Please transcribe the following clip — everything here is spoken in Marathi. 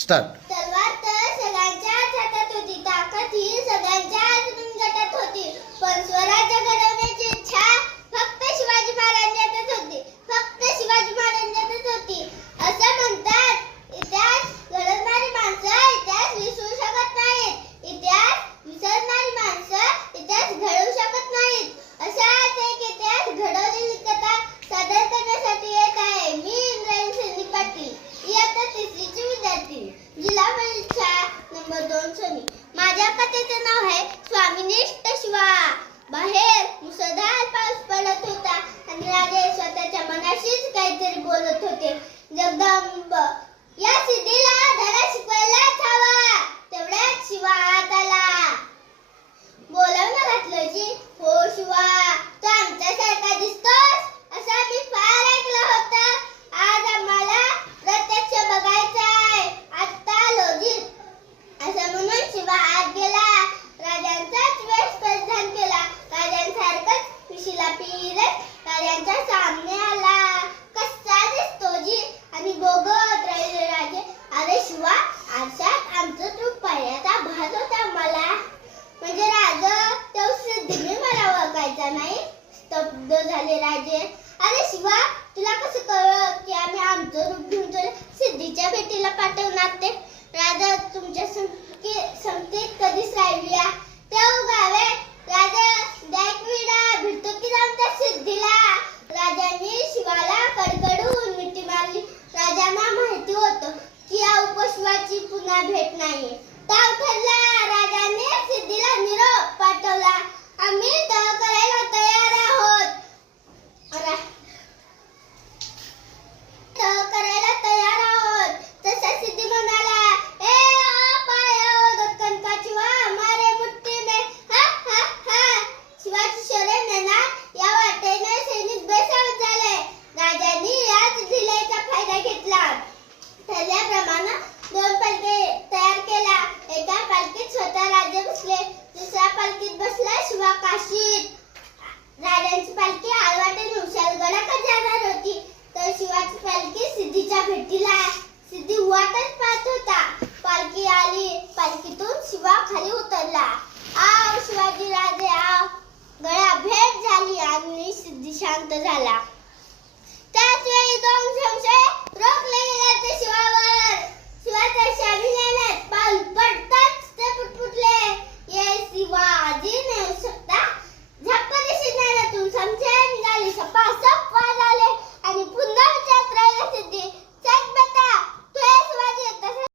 स्टार्ट. तलवार तर सगळ्यांच्याच हातात होती, ताकद ही सगळ्यांच्याच गटात होती, पण स्वराज्य घडवण्याची इच्छा फक्त शिवाजी महाराजांच्याच होती, फक्त शिवाजी महाराजांच्याच होती. असं म्हणतात, इतिहास घडवणारी माणसं इतिहास विसरू शकत नाहीत, इतिहास विसरणारी माणसं इतिहास घडवू शकत नाहीत. अशाच एक इतिहास घडवलेली कथा सादर करण्यासाठी येत आहे मी इंद्रायणी सैनिक पाटील, इयत्ता तिसरीची विद्यार्थी, जिल्हा परीक्षा नंबर 2 सोनी. माझ्या कथेचं नाव आहे स्वामिनिष्ठ शिवा. बाहेर मुसळधार पाऊस पडत होता आणि राजे स्वतःच्या मनाशीच काहीतरी बोलत होते. जगदंब, या सिद्धीला धडा शिकवायलाच हवा. तेवढ्यात शिवा आत आला. बोलावणं घातलं जी. हो शिवा, तू आमच्यासारखा दिसतोस असं मी फार ऐकलं होतं. आज आम्हाला प्रत्यक्ष बघायचंय. आत्ता लोजीत असं म्हणून शिवा आत गेला. राजांचाच वेश परिधान केला. राजांसारखंच मिशीला फिरत राजांच्या सामने आला. कसा दिसतो जी? आणि बघत राहिले राजे. अरे शिवा, आरशात आमचं रूप पाहण्याचा भास होता मला. म्हणजे राजा तो सिद्धीने मला ओळखायचा नाही. स्तब्ध झाले राजे. अरे शिवा, तुला कसं कळलं की आम्ही आमचं रूप घेऊन सिद्धीच्या भेटीला पाठवणार ते? राजा, तुमच्या संगतीत कधीच राहिल्या त्या गावे राजा दायकविडा भेटतो की जाऊन त्या सिद्धीला. राजांनी शिवाला कडकडून मिठी मारली. राजांना माहिती होतं की या उपशिवाची पुन्हा भेट नाही. ताव ठरला. राजाने सिद्धीला निरोप पाठवला. आम्ही तह करायला तयार आहोत. तह करायला तयार आहोत. तसा सिद्धी म्हणाला, ए पायो दक्कन का शिवा हमारे मुट्ठी में. हा हा हा. शिवाची शरण नेणार या वाटेने सैनिक बेसावत झाले. राजांनी याच ढिलाईचा फायदा घेतला. ठरल्याप्रमाणे 2 पालखे तयार केला. एका पालखीत स्वतः राजे बसले, दुसऱ्या पालखीत बसला शिवा काशीत. राजांची पालखी आळवाटेने विशाळगडाकडे जाणार होती, तर शिवाची पालखी सिद्धीच्या भेटीला. सिद्धी वाटच पाहत होता. पालखी आली. पालखीतून शिवा खाली उतरला. आव शिवाजी राजे आव. गळा भेट झाली आणि सिद्धी शांत झाला. त्याच वेळी 2 संशय रोखले गेले ते शिवावर.